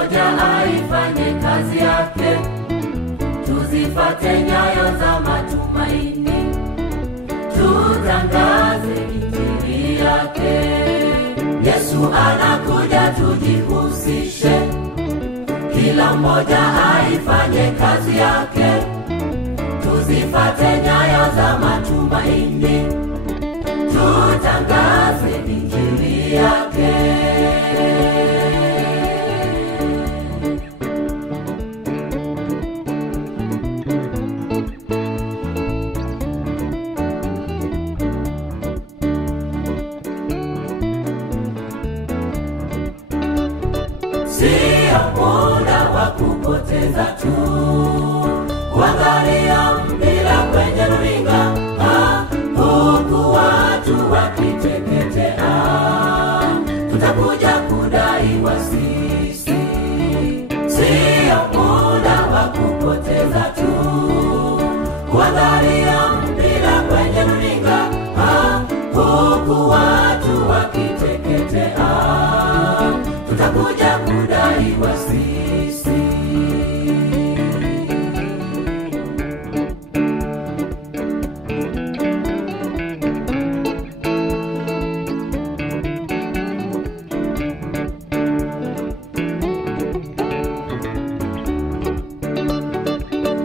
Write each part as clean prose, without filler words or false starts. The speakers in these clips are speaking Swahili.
mmoja aifanye kazi yake, tuzifate nyayo za matumaini, tutangaze injili yake. Yesu anakuja, tujihusishe, kila mmoja aifanye kazi yake, tuzifate nyayo za matumaini, tutangaze injili yake. Sio muda wa kupoteza tu, kuangalia mpira kwenye runinga, huku watu wakiteketea, tutakuja kudaiwa sisi. Sio muda wa kupoteza tu, kuangalia mpira kwenye runinga, huku watu wakiteketea, tutakuja kudaiwa sisi.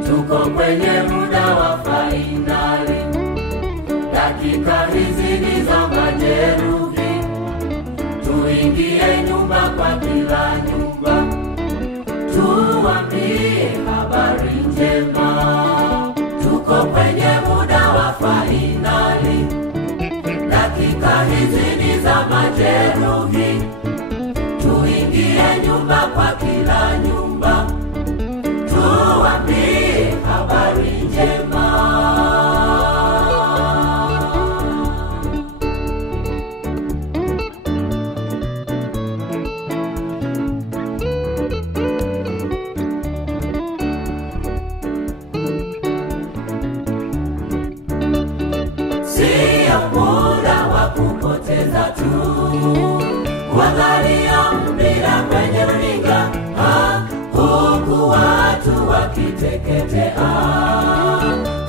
Tuko kwenye muda wa fainali, dakika hizi ni za majeruhi, tuingie nyumba kwa kila nyumba, tuambie habari njema. Tuko kwenye muda wa fainali, dakika hizi ni za majeruhi, tuingie nyumba kwa kila nyumba, tuambie habari njema. Sio muda wa kupoteza tu, kuangalia mpira kwenye runinga, huku watu wakiteketea,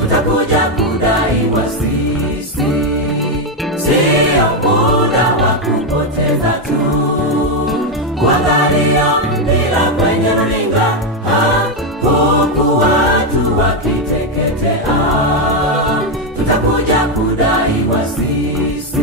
tutakuja kudaiwa sisi. Sio muda wa kupoteza tu, kuangalia mpira kwenye runinga, huku watu wakiteketea, tutakuja kudaiwa sisi.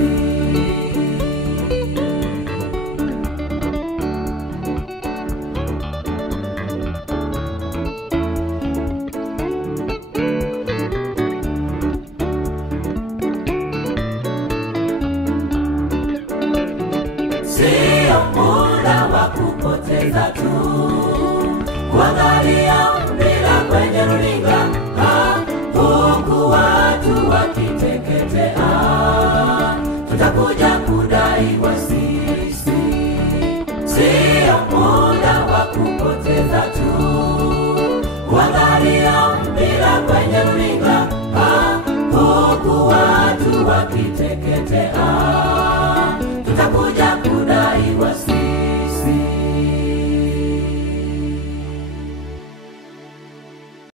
Sio muda wa kupoteza tu, kuangalia